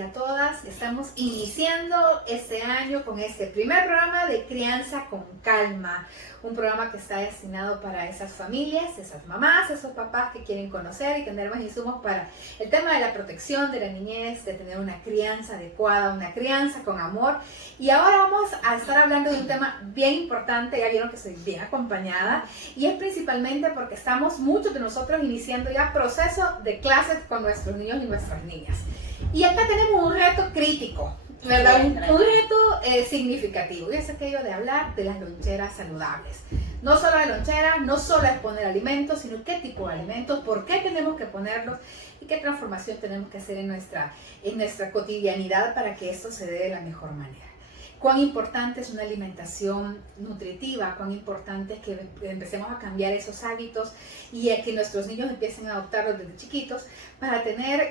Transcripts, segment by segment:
y a todas. Estamos iniciando este año con este primer programa de Crianza con Calma. Un programa que está destinado para esas familias, esas mamás, esos papás que quieren conocer y tener más insumos para el tema de la protección de la niñez, de tener una crianza adecuada, una crianza con amor. Y ahora vamos a estar hablando de un tema bien importante, ya vieron que soy bien acompañada, y es principalmente porque estamos muchos de nosotros iniciando ya proceso de clases con nuestros niños y nuestras niñas. Y acá tenemos un reto crítico, ¿verdad? Un reto significativo, y es aquello de hablar de las loncheras saludables. No solo de loncheras, no solo es poner alimentos, sino qué tipo de alimentos, por qué tenemos que ponerlos y qué transformación tenemos que hacer en nuestra cotidianidad para que esto se dé de la mejor manera. Cuán importante es una alimentación nutritiva, cuán importante es que empecemos a cambiar esos hábitos y a que nuestros niños empiecen a adoptarlos desde chiquitos para tener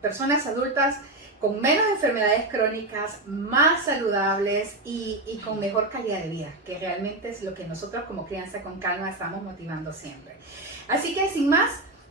personas adultas con menos enfermedades crónicas, más saludables y con mejor calidad de vida, que realmente es lo que nosotros como Crianza con Calma estamos motivando siempre. Así que sin más,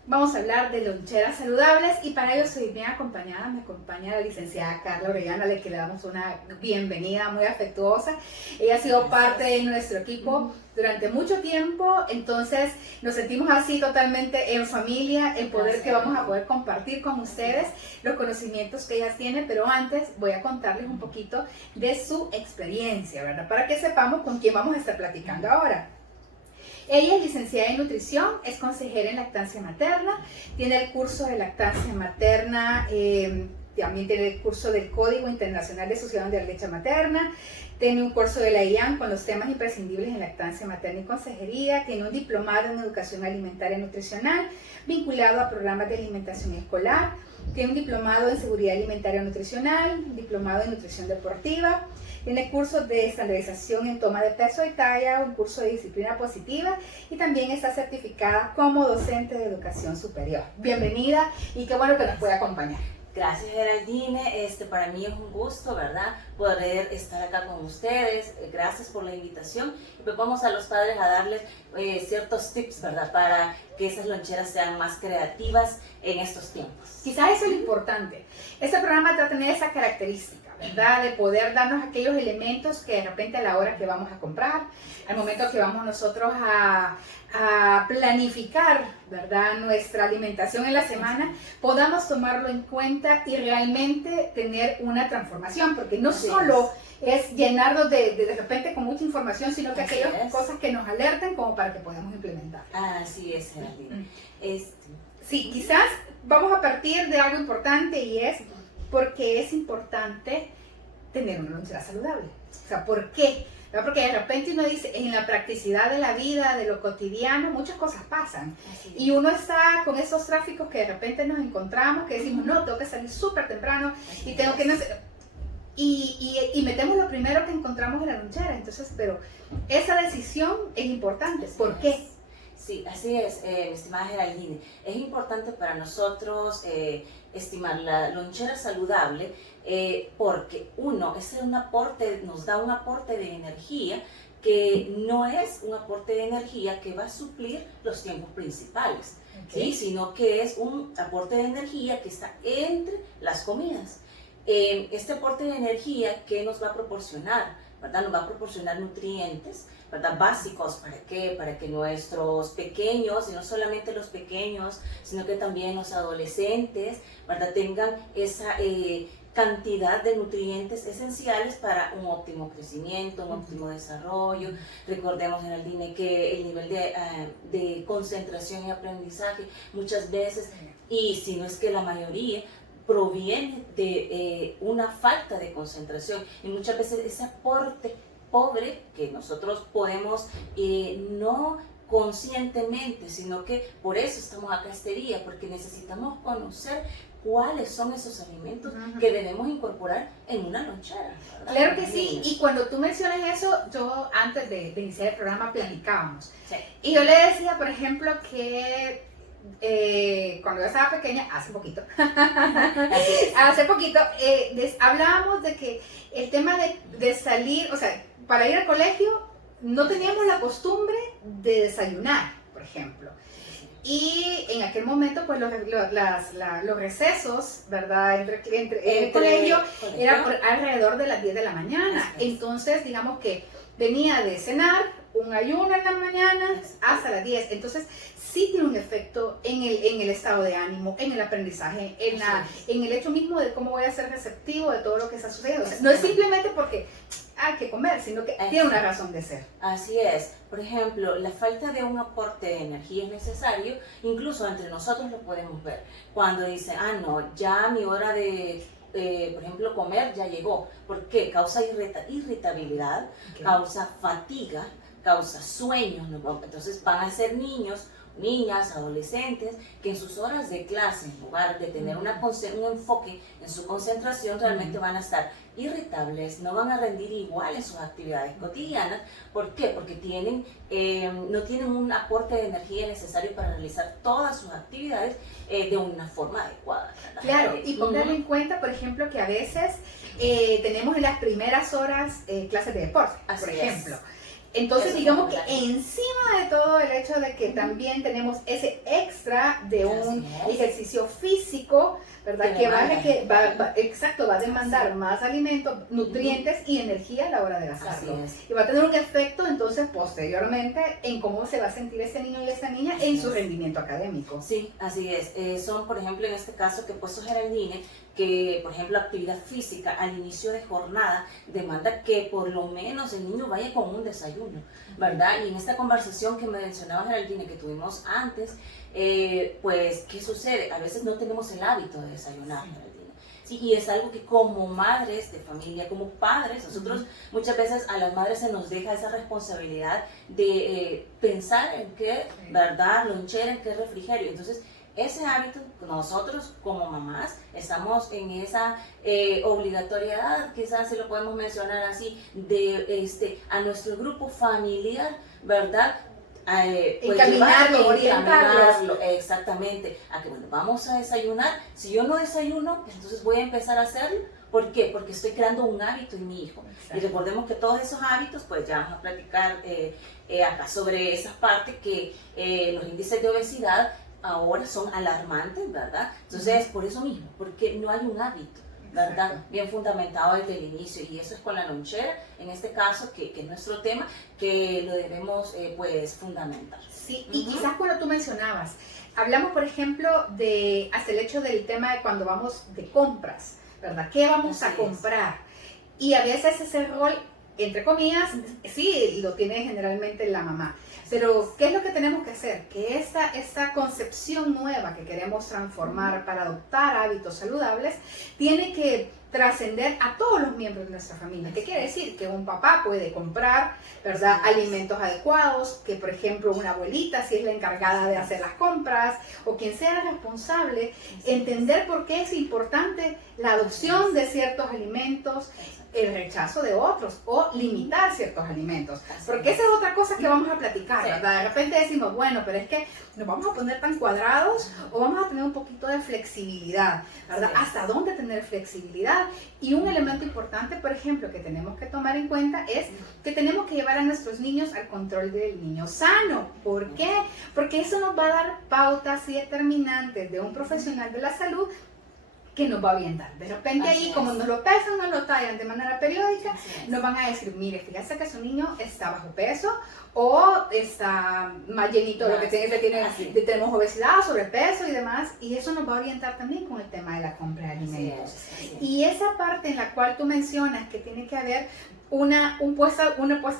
vamos a hablar de loncheras saludables y para ello soy bien acompañada. Me acompaña la licenciada Carla Orellana, a la que le damos una bienvenida muy afectuosa. Ella ha sido parte de nuestro equipo durante mucho tiempo, entonces nos sentimos así totalmente en familia, el poder que vamos a poder compartir con ustedes, los conocimientos que ellas tienen, pero antes voy a contarles un poquito de su experiencia, ¿verdad? Para que sepamos con quién vamos a estar platicando ahora. Ella es licenciada en nutrición, es consejera en lactancia materna, tiene el curso de lactancia materna, también tiene el curso del Código Internacional de Sociedad de Leche Materna, tiene un curso de la IAM con los temas imprescindibles en lactancia materna y consejería, tiene un diplomado en educación alimentaria y nutricional vinculado a programas de alimentación escolar, tiene un diplomado en seguridad alimentaria y nutricional, un diplomado en nutrición deportiva, tiene cursos de estandarización en toma de peso y talla, un curso de disciplina positiva y también está certificada como docente de educación superior. Bienvenida y qué bueno que nos puede acompañar. Gracias, Geraldine. Para mí es un gusto, ¿verdad?, poder estar acá con ustedes. Gracias por la invitación. Y pues vamos a los padres a darles ciertos tips, ¿verdad?, para que esas loncheras sean más creativas en estos tiempos. Quizás eso es lo importante. Este programa trata de tener esa característica, ¿verdad?, de poder darnos aquellos elementos que de repente a la hora que vamos a comprar, al momento que vamos nosotros a planificar, ¿verdad?, nuestra alimentación en la semana, podamos tomarlo en cuenta y realmente tener una transformación, porque no solo es llenarnos de repente con mucha información, sino que aquellas cosas que nos alerten como para que podamos implementar. Así es, Geraldine. Sí, quizás vamos a partir de algo importante y es porque es importante tener una lonchera saludable. O sea, ¿por qué? Porque de repente uno dice, en la practicidad de la vida, de lo cotidiano, muchas cosas pasan. Y uno está con esos tráficos que de repente nos encontramos, que decimos, no, tengo que salir súper temprano y tengo que... Y metemos lo primero que encontramos en la lonchera. Entonces, pero esa decisión es importante. ¿Por qué? Sí, así es, mi estimada Geraldine. Es importante para nosotros estimar la lonchera saludable porque ese es un aporte, nos da un aporte de energía que no es un aporte de energía que va a suplir los tiempos principales, ¿sí?, sino que es un aporte de energía que está entre las comidas. Este aporte de energía, ¿qué nos va a proporcionar? ¿Verdad? Nos va a proporcionar nutrientes, ¿verdad?, básicos. ¿Para qué? Para que nuestros pequeños, y no solamente los pequeños, sino que también los adolescentes, ¿verdad?, tengan esa cantidad de nutrientes esenciales para un óptimo crecimiento, un óptimo desarrollo. Recordemos, Geraldine, que el nivel de concentración y aprendizaje muchas veces, y si no es que la mayoría, proviene de una falta de concentración, y muchas veces ese aporte pobre que nosotros podemos no conscientemente, sino que por eso estamos acá este día, porque necesitamos conocer cuáles son esos alimentos que debemos incorporar en una lonchera, ¿verdad? Claro que sí, y cuando tú mencionas eso, yo antes de iniciar el programa platicábamos, y yo le decía, por ejemplo, que cuando yo estaba pequeña, hace poquito, hablábamos de que el tema de salir, o sea, para ir al colegio no teníamos la costumbre de desayunar, por ejemplo. Y en aquel momento, pues los recesos, ¿verdad? Entre el colegio era alrededor de las 10 de la mañana. Entonces, digamos que venía de cenar, un ayuno en la mañana hasta las 10. Entonces, sí tiene un efecto en el estado de ánimo, en el aprendizaje, en el hecho mismo de cómo voy a ser receptivo de todo lo que está sucediendo. O sea, no es simplemente porque hay que comer, sino que tiene una razón de ser. Así es. Por ejemplo, la falta de un aporte de energía es necesario, incluso entre nosotros lo podemos ver. Cuando dice, no, ya mi hora de, por ejemplo, comer ya llegó. ¿Por qué? Causa irritabilidad, causa fatiga, causa sueños. Entonces van a ser niños, niñas, adolescentes, que en sus horas de clase, en lugar de tener un enfoque en su concentración, realmente van a estar irritables, no van a rendir igual en sus actividades cotidianas. ¿Por qué? Porque no tienen un aporte de energía necesario para realizar todas sus actividades de una forma adecuada, ¿verdad? Claro, y pónganlo en cuenta, por ejemplo, que a veces tenemos en las primeras horas clases de deporte, por ejemplo. Entonces, digamos que encima de todo el hecho de que también tenemos ese extra de un ejercicio físico, ¿verdad? Que va a demandar más alimentos, nutrientes y energía a la hora de hacerlo. Y va a tener un efecto entonces posteriormente en cómo se va a sentir ese niño y esa niña en su rendimiento académico. Sí, así es. Son, por ejemplo, en este caso que he puesto Geraldine, que, por ejemplo, actividad física al inicio de jornada demanda que por lo menos el niño vaya con un desayuno, ¿verdad? Y en esta conversación que me mencionaba Geraldine, que tuvimos antes, pues, ¿qué sucede? A veces no tenemos el hábito de desayunar, Geraldine. Sí, y es algo que como madres de familia, como padres, nosotros muchas veces a las madres se nos deja esa responsabilidad de pensar en qué, ¿verdad? Lonchera, en qué refrigerio. Entonces, ese hábito, nosotros como mamás estamos en esa obligatoriedad, quizás se lo podemos mencionar así, de a nuestro grupo familiar, ¿verdad? Pues encaminarlo, orientarlo. Exactamente, a que bueno, vamos a desayunar. Si yo no desayuno, pues entonces voy a empezar a hacerlo. ¿Por qué? Porque estoy creando un hábito en mi hijo. Exacto. Y recordemos que todos esos hábitos, pues ya vamos a platicar acá sobre esa parte que los índices de obesidad ahora son alarmantes, ¿verdad? Entonces, por eso mismo, porque no hay un hábito, ¿verdad? Exacto. Bien fundamentado desde el inicio, y eso es con la lonchera, en este caso, que es nuestro tema, que lo debemos, pues, fundamentar. Sí, y quizás cuando tú mencionabas, hablamos, por ejemplo, hasta el hecho del tema de cuando vamos de compras, ¿verdad? ¿Qué vamos a comprar? Y a veces ese rol, entre comillas, sí, lo tiene generalmente la mamá. Pero, ¿qué es lo que tenemos que hacer? Que esta concepción nueva que queremos transformar para adoptar hábitos saludables tiene que trascender a todos los miembros de nuestra familia. ¿Qué quiere decir? Que un papá puede comprar, ¿verdad?, alimentos adecuados, que por ejemplo una abuelita, si es la encargada de hacer las compras, o quien sea el responsable, entender por qué es importante la adopción de ciertos alimentos, el rechazo de otros o limitar ciertos alimentos, porque esa es otra cosa que vamos a platicar, ¿verdad? De repente decimos, bueno, pero es que nos vamos a poner tan cuadrados o vamos a tener un poquito de flexibilidad, ¿verdad? ¿Hasta dónde tener flexibilidad? Y un elemento importante, por ejemplo, que tenemos que tomar en cuenta es que tenemos que llevar a nuestros niños al control del niño sano. ¿Por qué? Porque eso nos va a dar pautas y determinantes de un profesional de la salud que nos va a orientar. De repente ahí, como nos lo pesan, nos lo tallan de manera periódica, nos van a decir, mire, fíjate que su niño está bajo peso o está más llenito de lo que tenemos obesidad, sobrepeso y demás, y eso nos va a orientar también con el tema de la compra de alimentos. Y esa parte en la cual tú mencionas que tiene que haber una puesta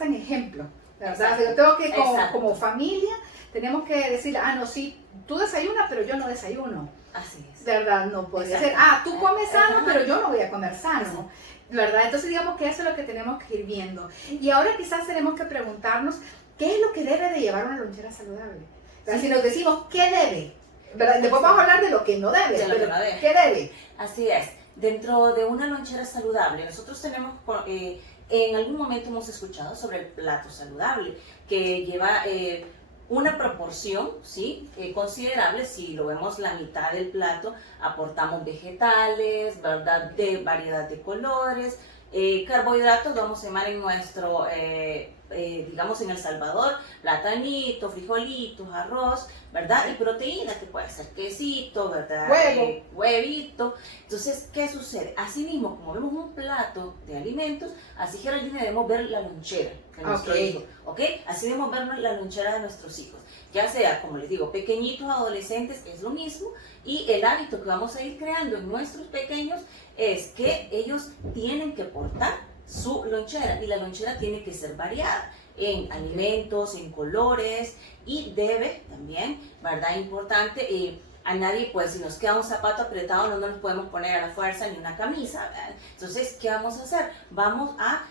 en ejemplo, ¿verdad? Yo tengo que, como familia, tenemos que decirle, no, sí, tú desayunas, pero yo no desayuno. Así es. ¿Verdad? No podría ser, tú comes sano, pero yo no voy a comer sano. ¿Verdad? Entonces digamos que eso es lo que tenemos que ir viendo. Y ahora quizás tenemos que preguntarnos, ¿qué es lo que debe de llevar una lonchera saludable? Si nos decimos, ¿qué debe? ¿Verdad? Después vamos a hablar de lo que no debe, pero ¿qué debe? Así es. Dentro de una lonchera saludable, nosotros tenemos, en algún momento hemos escuchado sobre el plato saludable, que lleva una proporción, ¿sí?, considerable. Si lo vemos la mitad del plato, aportamos vegetales, ¿verdad?, de variedad de colores, carbohidratos, vamos a llamar en nuestro digamos en El Salvador, platanito, frijolitos, arroz, ¿verdad? Y proteína, que puede ser quesito, ¿verdad? Huevito. Entonces, ¿qué sucede? Así mismo, como vemos un plato de alimentos, así, Geraldine, debemos ver la lonchera de nuestro hijo, ¿ok? Así debemos ver la lonchera de nuestros hijos. Ya sea, como les digo, pequeñitos, adolescentes, es lo mismo. Y el hábito que vamos a ir creando en nuestros pequeños es que ellos tienen que portar su lonchera, y la lonchera tiene que ser variada en alimentos, en colores, y debe también, ¿verdad? Importante, a nadie, pues si nos queda un zapato apretado no nos podemos poner a la fuerza ni una camisa, ¿verdad? Entonces, ¿qué vamos a hacer? Vamos a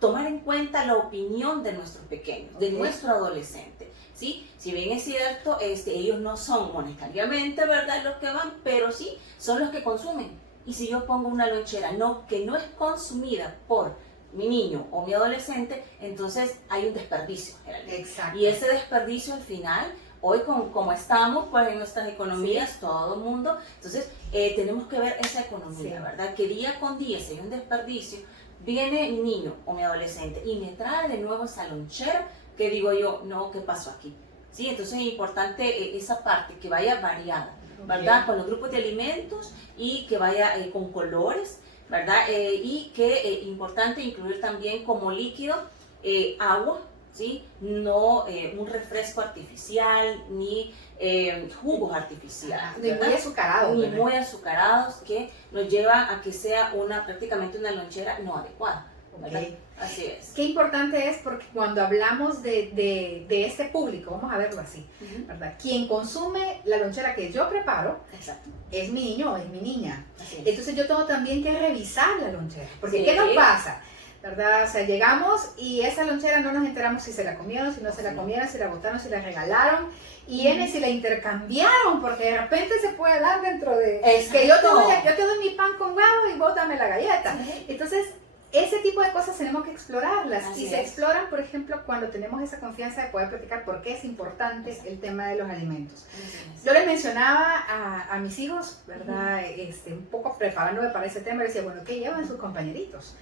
tomar en cuenta la opinión de nuestros pequeños, de nuestro adolescente, ¿sí? Si bien es cierto, ellos no son monetariamente, ¿verdad?, los que van, pero sí son los que consumen. Y si yo pongo una lonchera que no es consumida por mi niño o mi adolescente, entonces hay un desperdicio. Exacto. Y ese desperdicio al final, hoy como estamos pues en nuestras economías, todo el mundo, entonces tenemos que ver esa economía, ¿verdad? Que día con día, si hay un desperdicio, viene mi niño o mi adolescente y me trae de nuevo esa lonchera, que digo yo, no, ¿qué pasó aquí? ¿Sí? Entonces es importante esa parte, que vaya variada, ¿verdad? Con los grupos de alimentos, y que vaya con colores, ¿verdad? Y que importante incluir también como líquido agua, ¿sí? No un refresco artificial, ni jugos artificiales, ni muy azucarados, ni muy azucarados, que nos llevan a que sea prácticamente una lonchera no adecuada, ¿verdad? Así es. Qué importante es, porque cuando hablamos de este público, vamos a verlo así, ¿verdad? Quien consume la lonchera que yo preparo, es mi niño o es mi niña. Entonces yo tengo también que revisar la lonchera, porque ¿qué nos pasa? ¿Verdad? O sea, llegamos y esa lonchera no nos enteramos si se la comieron, si no se la comieron, si la botaron, si la regalaron, y si la intercambiaron, porque de repente se puede dar dentro de... Es que yo te doy mi pan con huevo y bótame la galleta. Entonces, ese tipo de cosas tenemos que explorarlas. Y se exploran, por ejemplo, cuando tenemos esa confianza de poder platicar por qué es importante el tema de los alimentos. Yo les mencionaba a mis hijos, ¿verdad? Un poco preparándome para ese tema, les decía, bueno, ¿qué llevan sus compañeritos?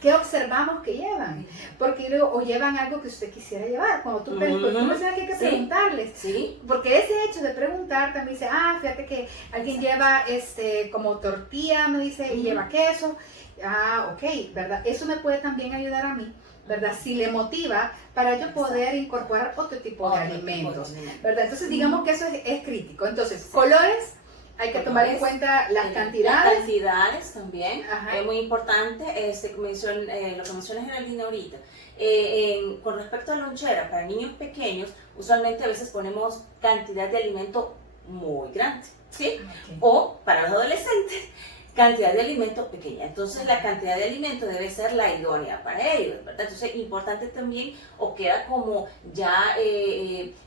¿Qué observamos que llevan? Porque luego, o llevan algo que usted quisiera llevar. Cuando tú mencionas que hay que preguntarles. Porque ese hecho de preguntar también dice, fíjate que alguien lleva como tortilla, me dice, y lleva queso. Ok, ¿verdad? Eso me puede también ayudar a mí, ¿verdad? Si le motiva, para yo poder incorporar otro tipo de alimentos, ¿verdad? Entonces, digamos que eso es crítico. Entonces, colores, hay que tomar en cuenta las cantidades. Las cantidades también, es muy importante, lo que menciona Geraldine ahorita. Con respecto a lonchera, para niños pequeños, usualmente a veces ponemos cantidad de alimento muy grande, ¿sí? O para los adolescentes, cantidad de alimento pequeña. Entonces la cantidad de alimento debe ser la idónea para ellos, ¿verdad? Entonces importante también, o queda como ya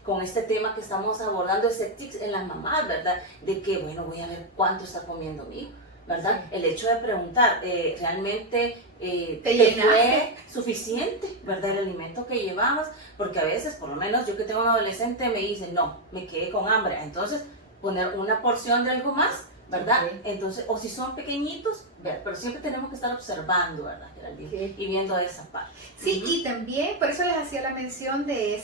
con este tema que estamos abordando, ese tips en las mamás, ¿verdad? De que, bueno, voy a ver cuánto está comiendo mi hijo, ¿verdad? El hecho de preguntar, ¿realmente te fue suficiente, ¿verdad? El alimento que llevabas, porque a veces, por lo menos yo que tengo un adolescente, me dice, no, me quedé con hambre. Entonces poner una porción de algo más, ¿verdad? Entonces, o si son pequeñitos, pero siempre tenemos que estar observando, ¿verdad, Geraldine? Y viendo esa parte. Sí, y también, por eso les hacía la mención de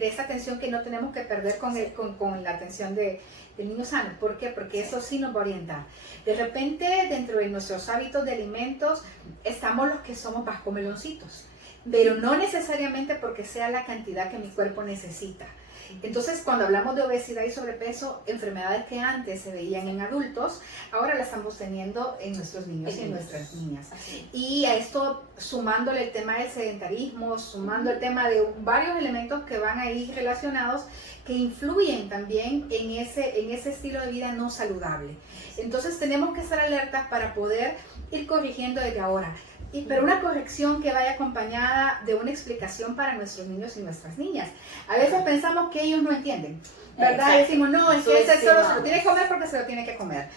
esa atención que no tenemos que perder con la atención del niño sano. ¿Por qué? Porque eso sí nos va a orientar. De repente, dentro de nuestros hábitos de alimentos, estamos los que somos más comeloncitos, pero no necesariamente porque sea la cantidad que mi cuerpo necesita. Entonces, cuando hablamos de obesidad y sobrepeso, enfermedades que antes se veían en adultos, ahora las estamos teniendo en nuestros niños y en nuestras niñas. Y a esto, sumándole el tema del sedentarismo, sumando el tema de varios elementos que van a ir relacionados, que influyen también en ese estilo de vida no saludable. Entonces, tenemos que estar alertas para poder ir corrigiendo desde ahora. Pero una corrección que vaya acompañada de una explicación para nuestros niños y nuestras niñas. A veces pensamos que ellos no entienden, ¿verdad? Decimos, no, es que ese solo se lo tiene que comer porque se lo tiene que comer.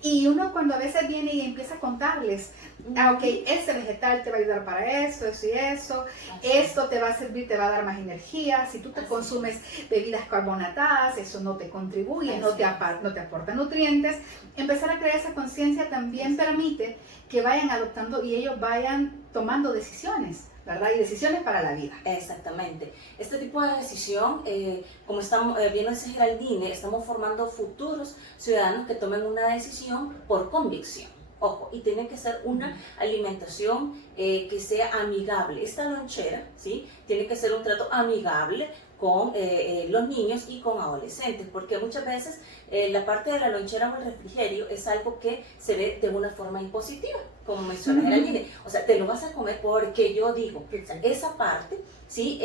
Y uno cuando a veces viene y empieza a contarles, ok, este vegetal te va a ayudar para esto y eso, esto te va a servir, te va a dar más energía, si tú te consumes bebidas carbonatadas, eso no te contribuye, no te aporta nutrientes. Empezar a crear esa conciencia también permite que vayan adoptando y ellos vayan tomando decisiones, ¿verdad? Y decisiones para la vida. Exactamente. Este tipo de decisión, como estamos, bien dice Geraldine, estamos formando futuros ciudadanos que tomen una decisión por convicción. Ojo, y tiene que ser una alimentación que sea amigable. Esta lonchera, ¿sí? Tiene que ser un trato amigable con los niños y con adolescentes, porque muchas veces la parte de la lonchera o el refrigerio es algo que se ve de una forma impositiva, como menciona Geraldine. O sea, te lo vas a comer porque yo digo, o sea, esa parte, ¿sí?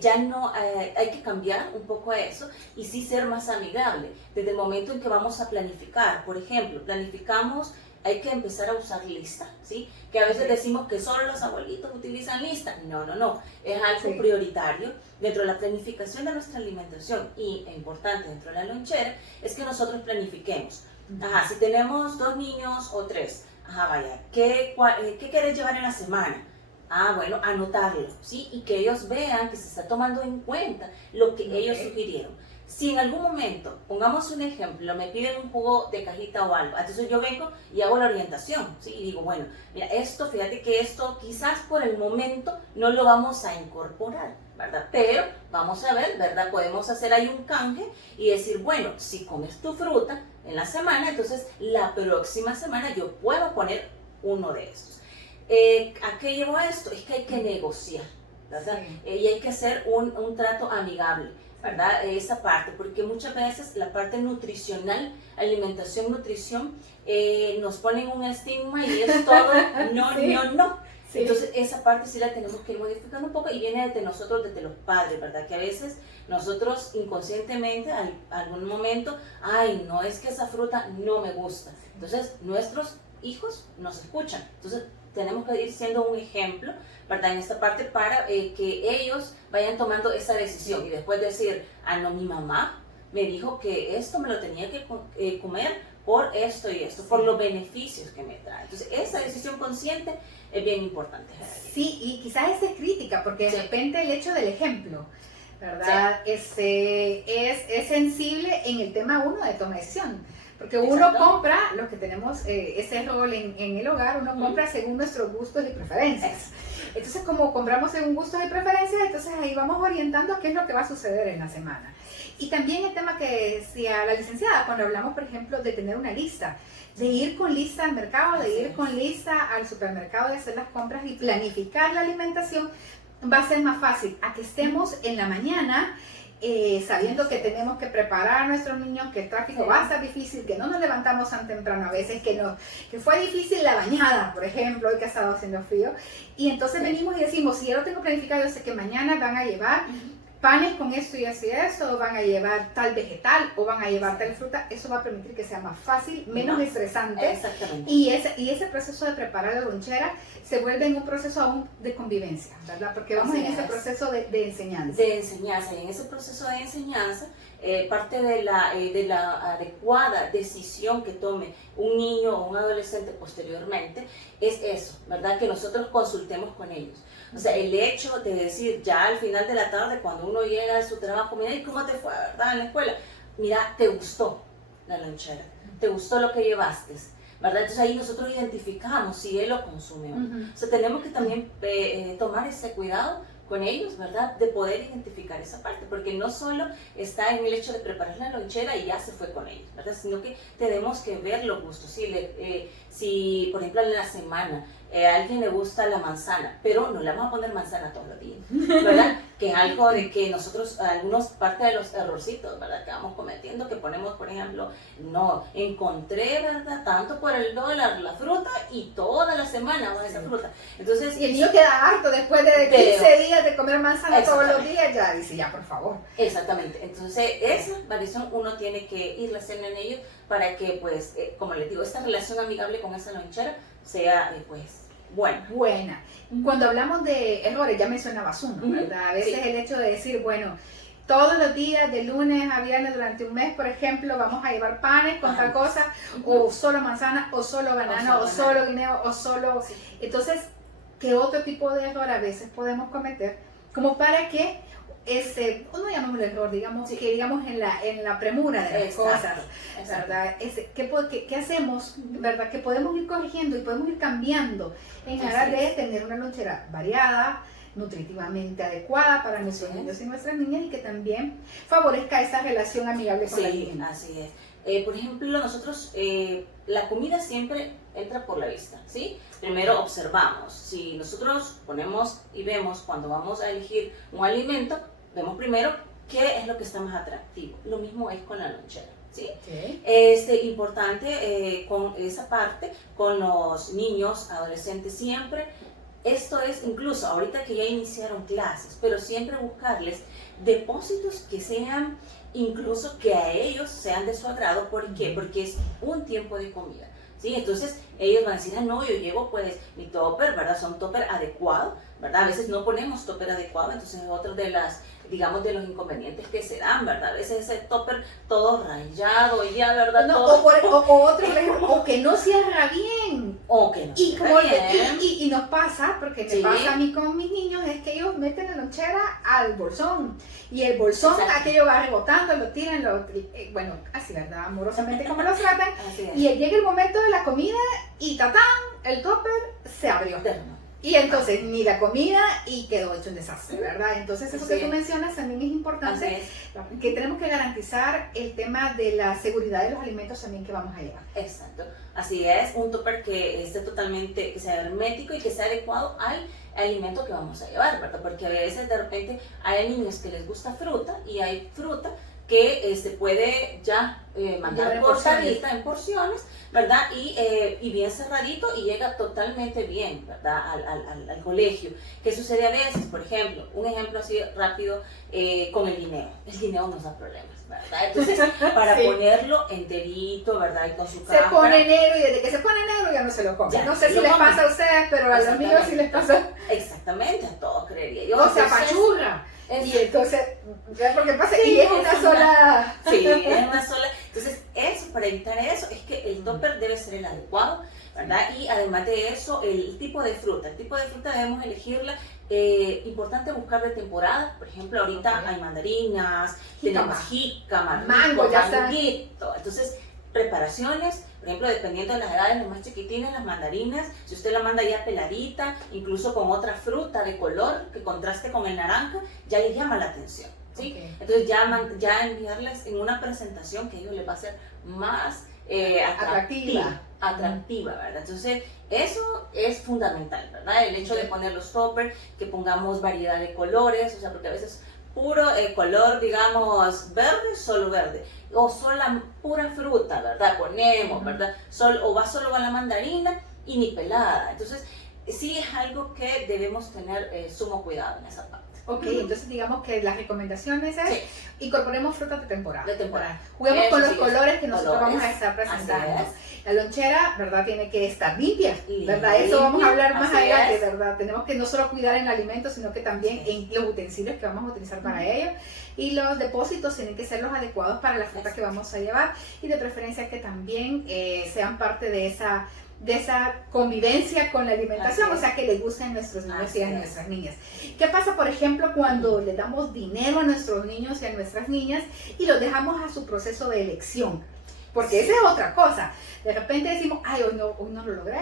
Ya no, hay que cambiar un poco eso y sí ser más amigable. Desde el momento en que vamos a planificar, por ejemplo, planificamos, hay que empezar a usar lista, ¿sí? Que a veces decimos que solo los abuelitos utilizan lista. No, no, no. Es algo prioritario dentro de la planificación de nuestra alimentación y importante dentro de la lonchera es que nosotros planifiquemos. Ajá, si tenemos 2 niños o 3, ajá, vaya, ¿qué quieres llevar en la semana? Ah, bueno, anotarlo, ¿sí? Y que ellos vean que se está tomando en cuenta lo que ellos sugirieron. Si en algún momento, pongamos un ejemplo, me piden un jugo de cajita o algo, entonces yo vengo y hago la orientación, ¿sí? Y digo, bueno, mira, esto, fíjate que esto quizás por el momento no lo vamos a incorporar, ¿verdad? Pero vamos a ver, ¿verdad? Podemos hacer ahí un canje y decir, bueno, si comes tu fruta en la semana, entonces la próxima semana yo puedo poner uno de estos. ¿A qué llevo esto? Es que hay que negociar, ¿verdad? Y hay que hacer un trato amigable, ¿verdad? Esa parte, porque muchas veces la parte nutricional, alimentación, nutrición, nos ponen un estigma y es todo no, no, no. Sí. Entonces esa parte sí la tenemos que ir modificando un poco y viene desde nosotros, desde los padres, ¿verdad? Que a veces nosotros inconscientemente, algún momento, ay, no, es que esa fruta no me gusta. Entonces nuestros hijos nos escuchan. Entonces tenemos que ir siendo un ejemplo, ¿verdad? En esta parte para que ellos vayan tomando esa decisión y después decir, ah, no, mi mamá me dijo que esto me lo tenía que comer por esto y esto, por los beneficios que me trae. Entonces, esa decisión consciente es bien importante. Sí, y quizás es crítica, porque de repente el hecho del ejemplo, ¿verdad? Sí. Es sensible en el tema uno de toma de decisión. Porque uno compra, los que tenemos ese rol en el hogar, uno compra según nuestros gustos y preferencias. Entonces, como compramos según gustos y preferencias, entonces ahí vamos orientando a qué es lo que va a suceder en la semana. Y también el tema que decía la licenciada, cuando hablamos, por ejemplo, de tener una lista, de ir con lista al mercado, de ir con lista al supermercado, de hacer las compras y planificar la alimentación, va a ser más fácil a que estemos en la mañana sabiendo que tenemos que preparar a nuestros niños, que el tráfico va a estar difícil, que no nos levantamos tan temprano a veces, que fue difícil la bañada, por ejemplo, hoy que ha estado haciendo frío, y entonces venimos y decimos, si yo lo tengo planificado, yo sé que mañana van a llevar panes con esto y así eso, o van a llevar tal vegetal, o van a llevar tal fruta, eso va a permitir que sea más fácil, menos estresante. Exactamente. Y ese proceso de preparar la lonchera se vuelve en un proceso aún de convivencia, ¿verdad? Porque vamos en ese proceso de enseñanza. De enseñanza, y en ese proceso de enseñanza, parte de la adecuada decisión que tome un niño o un adolescente posteriormente es eso, ¿verdad? Que nosotros consultemos con ellos. O sea, el hecho de decir ya al final de la tarde, cuando uno llega de su trabajo, mira, ¿y cómo te fue, verdad, en la escuela? Mira, ¿te gustó la lonchera? ¿Te gustó lo que llevaste? ¿Verdad? Entonces ahí nosotros identificamos si él lo consume o no. O sea, tenemos que también tomar ese cuidado con ellos, ¿verdad? De poder identificar esa parte, porque no solo está en el hecho de preparar la lonchera y ya se fue con ellos, ¿verdad? Sino que tenemos que ver los gustos. Si por ejemplo, en la semana a alguien le gusta la manzana, pero no le vamos a poner manzana todos los días, ¿verdad? Que es algo de que nosotros, parte de los errorcitos, ¿verdad? Que vamos cometiendo, que ponemos, por ejemplo, no, encontré, ¿verdad? Tanto por el $1 la fruta y toda la semana va esa fruta. Entonces, y el niño queda harto después de 15 días de comer manzana todos los días, ya dice, ya, por favor. Exactamente. Entonces, esa variación uno tiene que irla haciendo en ellos para que, pues, como les digo, esta relación amigable con esa lonchera sea, pues, buena. Cuando hablamos de errores, ya mencionabas uno, ¿verdad? A veces el hecho de decir, bueno, todos los días, de lunes a viernes, durante un mes, por ejemplo, vamos a llevar panes con tal cosa, o solo manzana, o solo banana, o solo guineo, o solo... Entonces, ¿qué otro tipo de error a veces podemos cometer? Como para que, uno llamémoslo el error, digamos, Sí. que digamos en la premura de las Exacto, cosas, exacto. ¿verdad? ¿Qué hacemos, verdad? Que podemos ir corrigiendo y podemos ir cambiando en aras Así de es. tener una lonchera variada, nutritivamente adecuada para nuestros Así es. niños y nuestras niñas y que también favorezca esa relación amigable con la Sí, niña. así es. Por ejemplo, nosotros, la comida siempre entra por la vista, ¿sí? Primero observamos. Si nosotros ponemos y vemos cuando vamos a elegir un alimento, vemos primero qué es lo que está más atractivo. Lo mismo es con la lonchera, ¿sí? Okay. Importante con esa parte, con los niños, adolescentes, siempre. Esto es incluso ahorita que ya iniciaron clases, pero siempre buscarles depósitos que sean incluso que a ellos sean de su agrado. ¿Por qué? Porque es un tiempo de comida, ¿sí? Entonces ellos van a decir, ah, no, yo llevo pues mi topper, ¿verdad? Son topper adecuado, ¿verdad? A veces no ponemos topper adecuado, entonces es otro de las, digamos, de los inconvenientes que se dan, ¿verdad? A veces ese topper todo rayado y ya, ¿verdad? No, Todo, o otro, por ejemplo, o que no cierra bien. o que no Y, se como, ve bien. y nos pasa, porque me Sí. pasa a mí con mis niños, es que ellos meten la lonchera al bolsón. Y el bolsón, Exacto. aquello va rebotando, lo tiran, bueno, así, ¿verdad? Amorosamente como lo tratan. Así es. Y llega el momento de la comida y tatán, el topper se abrió. Terno. Y entonces ni la comida y quedó hecho un desastre, ¿verdad? Entonces eso Así que tú es. mencionas también es Así importante, es. que tenemos que garantizar el tema de la seguridad de los alimentos también que vamos a llevar. Exacto, así es, un topper que esté totalmente, que sea hermético y que sea adecuado al alimento que vamos a llevar, ¿verdad? Porque a veces de repente hay niños que les gusta fruta y hay fruta que se puede ya mandar Llevar en porciones. cortadita en porciones, ¿verdad? Y bien cerradito y llega totalmente bien, ¿verdad? Al colegio. ¿Qué sucede a veces? Por ejemplo, un ejemplo así rápido con el guineo. El guineo nos da problemas, ¿verdad? Entonces, para Sí. ponerlo enterito, ¿verdad? Y con su Se cáscara. pone negro y desde que se pone negro ya no se lo come. Ya, No sé si lo les comen. pasa a ustedes, pero a los míos sí les pasa. Exactamente, a todos creería yo. O se Entonces, apachurra. Y entonces, ya porque pasa, Sí, y es es una una- sola. Sí, es una sola. Entonces, eso, para evitar eso, es que el topper debe ser el adecuado, ¿verdad? Y además de eso, el tipo de fruta. El tipo de fruta debemos elegirla. Importante buscar de temporada. Por ejemplo, ahorita Ok. hay mandarinas, Jícama. tenemos jícama, Mango, ya está. manguito. Entonces, preparaciones, por ejemplo, dependiendo de las edades, los más chiquitines, las mandarinas, si usted la manda ya peladita, incluso con otra fruta de color que contraste con el naranja, ya les llama la atención, ¿sí? Ok. Entonces ya enviarles en una presentación que a ellos les va a ser más atractiva, ¿verdad? Entonces, eso es fundamental, ¿verdad? El hecho de poner los toppers, que pongamos variedad de colores, o sea, porque a veces puro color, digamos, verde, solo verde, o sola pura fruta, ¿verdad? Ponemos, ¿verdad? O va solo a la mandarina y ni pelada. Entonces, sí es algo que debemos tener sumo cuidado en esa parte. Ok, entonces digamos que las recomendaciones es Sí. incorporemos frutas de temporada. De temporada. Juguemos con Eso los sí, colores que nosotros colores. vamos a estar presentando. Así La lonchera, ¿verdad? Tiene que estar limpia, Limpia, ¿verdad? Eso vamos a hablar más así adelante, es. ¿verdad? Tenemos que no solo cuidar el alimento, sino que también Sí. en los utensilios que vamos a utilizar para ello. Y los depósitos tienen que ser los adecuados para la fruta que vamos a llevar y de preferencia que también sean parte de esa convivencia con la alimentación, Así o es. sea, que les gusten a nuestros niños Así y a es. nuestras niñas. ¿Qué pasa, por ejemplo, cuando le damos dinero a nuestros niños y a nuestras niñas y los dejamos a su proceso de elección? Porque esa es otra cosa. De repente decimos, ay, hoy no lo logré,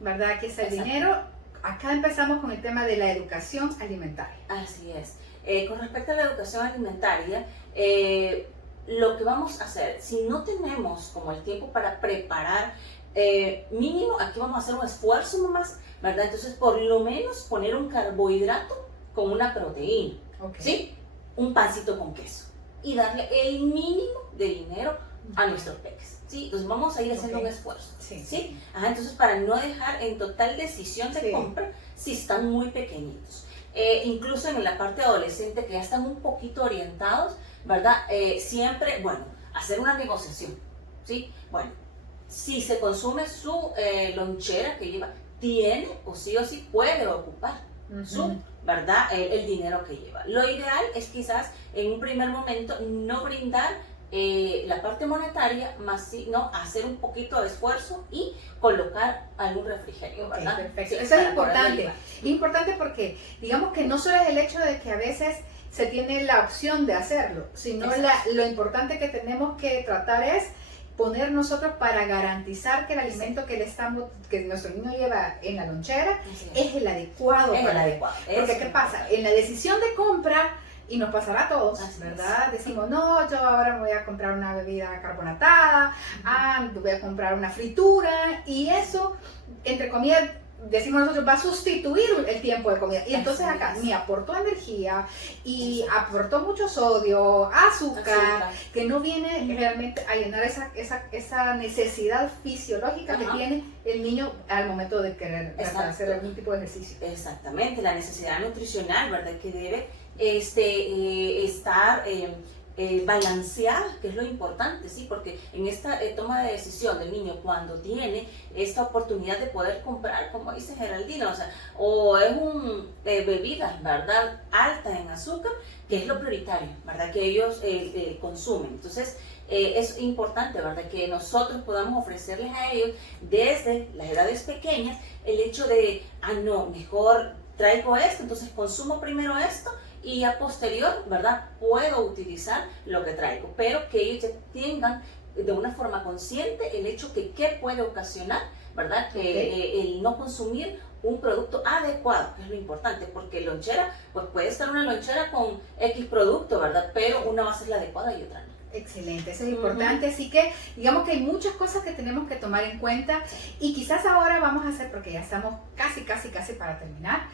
¿verdad? Que es el Exacto. dinero. Acá empezamos con el tema de la educación alimentaria. Así es. Con respecto a la educación alimentaria, lo que vamos a hacer, si no tenemos como el tiempo para preparar, mínimo, aquí vamos a hacer un esfuerzo nomás, ¿verdad? Entonces, por lo menos poner un carbohidrato con una proteína, Okay. ¿sí? Un pancito con queso y darle el mínimo de dinero a nuestros peques, ¿sí? Entonces, vamos a ir haciendo Ok. un esfuerzo. Sí. ¿Sí? Ajá, entonces, para no dejar en total decisión de Sí. compra si están muy pequeñitos. Incluso en la parte adolescente, que ya están un poquito orientados, ¿verdad? Siempre, bueno, hacer una negociación, ¿sí? Bueno, si se consume su lonchera que lleva, tiene o sí puede ocupar su, ¿verdad? El dinero que lleva. Lo ideal es quizás en un primer momento no brindar la parte monetaria, más sino hacer un poquito de esfuerzo y colocar algún refrigerio, Ok, ¿verdad? perfecto. Sí, Eso es para poderlo importante. llevar. Es importante porque digamos que no solo es el hecho de que a veces se tiene la opción de hacerlo, sino lo importante que tenemos que tratar es poner nosotros para garantizar que el alimento que nuestro niño lleva en la lonchera es el adecuado para él. Porque ¿qué pasa? En la decisión de compra, y nos pasará a todos, ¿verdad? Decimos, no, yo ahora me voy a comprar una bebida carbonatada, voy a comprar una fritura, y eso, entre comillas, decimos nosotros, va a sustituir el tiempo de comida. Y entonces acá ni aportó energía y aportó mucho sodio, azúcar, que no viene realmente a llenar esa necesidad fisiológica que tiene el niño al momento de querer hacer algún tipo de ejercicio. Exactamente, la necesidad nutricional, ¿verdad? Que debe estar balanceada, que es lo importante, ¿sí? Porque en esta toma de decisión del niño, cuando tiene esta oportunidad de poder comprar, como dice Geraldina, o es un bebidas, ¿verdad?, alta en azúcar, que es lo prioritario, ¿verdad?, que ellos consumen. Entonces, es importante, ¿verdad?, que nosotros podamos ofrecerles a ellos desde las edades pequeñas el hecho de, no, mejor traigo esto, entonces consumo primero esto, y a posterior, ¿verdad?, puedo utilizar lo que traigo, pero que ellos ya tengan de una forma consciente el hecho que qué puede ocasionar, ¿verdad?, que el no consumir un producto adecuado, que es lo importante, porque lonchera, pues puede estar una lonchera con X producto, ¿verdad?, pero una va a ser la adecuada y otra no. Excelente, eso es importante, así que digamos que hay muchas cosas que tenemos que tomar en cuenta, y quizás ahora vamos a hacer, porque ya estamos casi para terminar.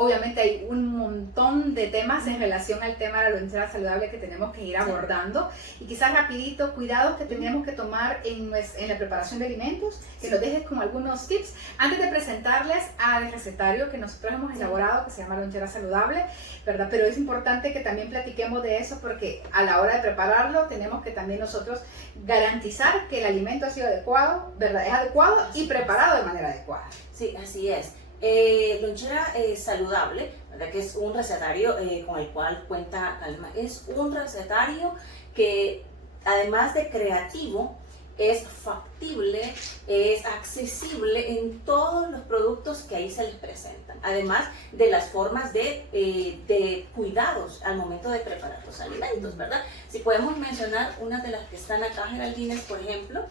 Obviamente hay un montón de temas en relación al tema de la lonchera saludable que tenemos que ir abordando, y quizás rapidito, cuidados que tenemos que tomar en la preparación de alimentos, que nos dejes con algunos tips antes de presentarles al recetario que nosotros hemos elaborado, que se llama lonchera saludable, ¿verdad? Pero es importante que también platiquemos de eso, porque a la hora de prepararlo tenemos que también nosotros garantizar que el alimento ha sido adecuado, ¿verdad? Es adecuado y preparado de manera adecuada. Sí, así es. Lonchera saludable, ¿verdad?, que es un recetario con el cual cuenta Calma. Es un recetario que, además de creativo, es factible, es accesible en todos los productos que ahí se les presentan, además de las formas de cuidados al momento de preparar los alimentos, ¿verdad? Si podemos mencionar una de las que están acá, Geraldines, por ejemplo,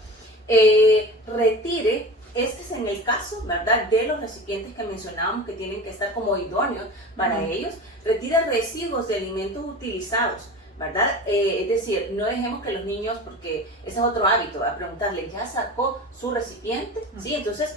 retire. Este es en el caso, ¿verdad?, de los recipientes que mencionábamos que tienen que estar como idóneos para ellos. Retira residuos de alimentos utilizados, ¿verdad? Es decir, no dejemos que los niños, porque ese es otro hábito, a preguntarle, ¿ya sacó su recipiente? ¿Sí? Entonces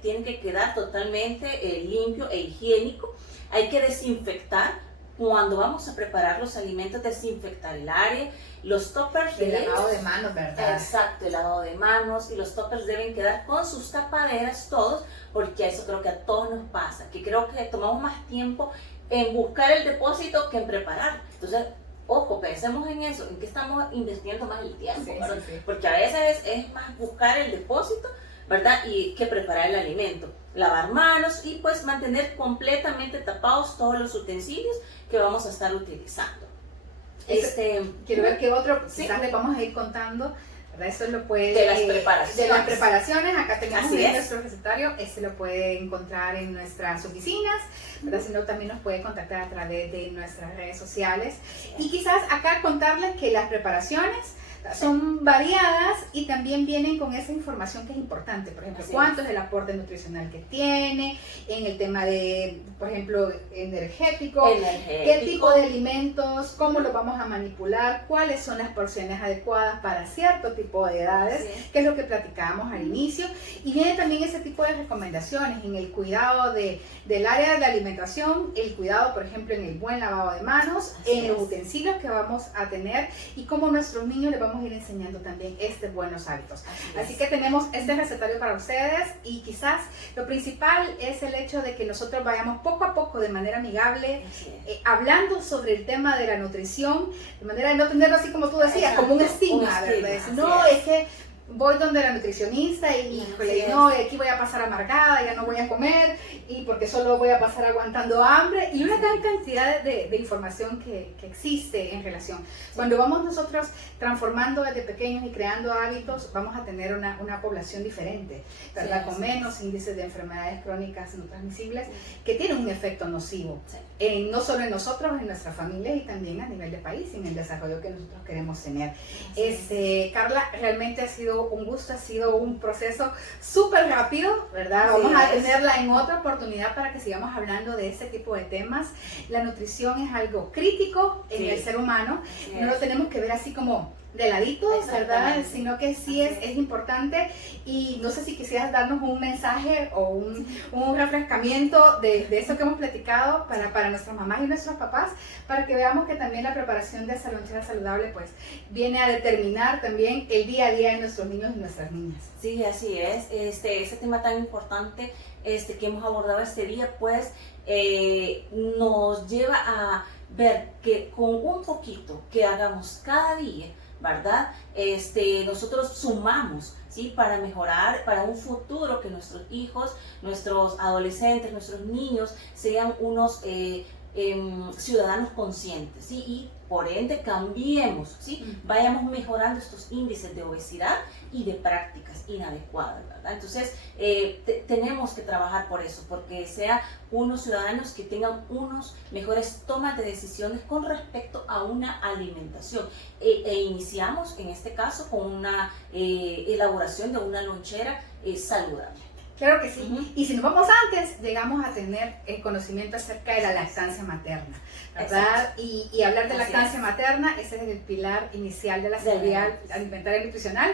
tiene que quedar totalmente limpio e higiénico. Hay que desinfectar. Cuando vamos a preparar los alimentos, desinfectar el área. Los toppers el lavado de manos, ¿verdad? Exacto, el lavado de manos, y los toppers deben quedar con sus tapaderas todos, porque eso creo que a todos nos pasa, que creo que tomamos más tiempo en buscar el depósito que en preparar. Entonces, ojo, pensemos en eso, en que estamos invirtiendo más el tiempo, sí. Porque a veces es más buscar el depósito, ¿verdad?, y que preparar el alimento. Lavar manos y pues mantener completamente tapados todos los utensilios que vamos a estar utilizando. Quiero ver qué otro, quizás les vamos a ir contando, ¿verdad? Eso lo puede... De las preparaciones. De las preparaciones, acá tenemos nuestro recetario, lo puede encontrar en nuestras oficinas, ¿verdad? Si no, también nos puede contactar a través de nuestras redes sociales. Y quizás acá contarles que las preparaciones son variadas y también vienen con esa información que es importante. Por ejemplo, cuánto es el aporte nutricional que tiene, en el tema de, por ejemplo, energético, qué tipo de alimentos, cómo los vamos a manipular, cuáles son las porciones adecuadas para cierto tipo de edades, que es lo que platicábamos al inicio. Y viene también ese tipo de recomendaciones en el cuidado del área de alimentación, el cuidado, por ejemplo, en el buen lavado de manos, en los utensilios que vamos a tener, y cómo nuestros niños les vamos a ir enseñando también estos buenos hábitos. Así que tenemos este recetario para ustedes, y quizás lo principal es el hecho de que nosotros vayamos poco a poco, de manera amigable, hablando sobre el tema de la nutrición, de manera de no tenerlo así como tú decías, como un estigma, ¿verdad? No, es que voy donde la nutricionista y híjole, no, aquí voy a pasar amargada, ya no voy a comer, y porque solo voy a pasar aguantando hambre, y una gran cantidad de información que existe en relación. Cuando vamos nosotros transformando desde pequeños y creando hábitos, vamos a tener una población diferente, ¿verdad? Con menos índices de enfermedades crónicas no transmisibles, que tienen un efecto nocivo, no solo en nosotros, en nuestra familia, y también a nivel de país, y en el desarrollo que nosotros queremos tener. Carla, realmente ha sido un gusto, ha sido un proceso súper rápido, ¿verdad? Vamos a tenerla en otra oportunidad para que sigamos hablando de este tipo de temas. La nutrición es algo crítico en el ser humano, no lo tenemos que ver así como de ladito, ¿verdad? Sino que sí es importante, y no sé si quisieras darnos un mensaje o un refrescamiento de eso que hemos platicado para nuestras mamás y nuestros papás, para que veamos que también la preparación de esa lonchera saludable pues viene a determinar también el día a día de nuestros niños y nuestras niñas. Sí, así es. Ese tema tan importante que hemos abordado este día pues nos lleva a ver que con un poquito que hagamos cada día, ¿verdad? Nosotros sumamos, ¿sí? Para mejorar, para un futuro que nuestros hijos, nuestros adolescentes, nuestros niños sean unos ciudadanos conscientes, ¿sí? Y por ende cambiemos, ¿sí? Vayamos mejorando estos índices de obesidad y de prácticas inadecuadas, ¿verdad? Entonces tenemos que trabajar por eso, porque sean unos ciudadanos que tengan unos mejores tomas de decisiones con respecto a una alimentación. Iniciamos en este caso con una elaboración de una lonchera saludable. Claro que sí. Y si nos vamos antes, llegamos a tener el conocimiento acerca de la lactancia materna, ¿verdad? Y hablar de lactancia materna, ese es el pilar inicial de la seguridad alimentaria y nutricional.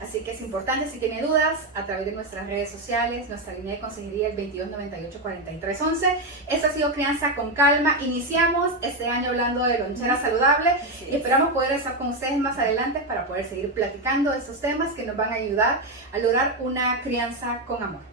Así que es importante, si tiene dudas, a través de nuestras redes sociales, nuestra línea de consejería, el 2298-4311. Esto ha sido Crianza con Calma. Iniciamos este año hablando de lonchera saludable y esperamos poder estar con ustedes más adelante para poder seguir platicando de estos temas que nos van a ayudar a lograr una crianza con amor.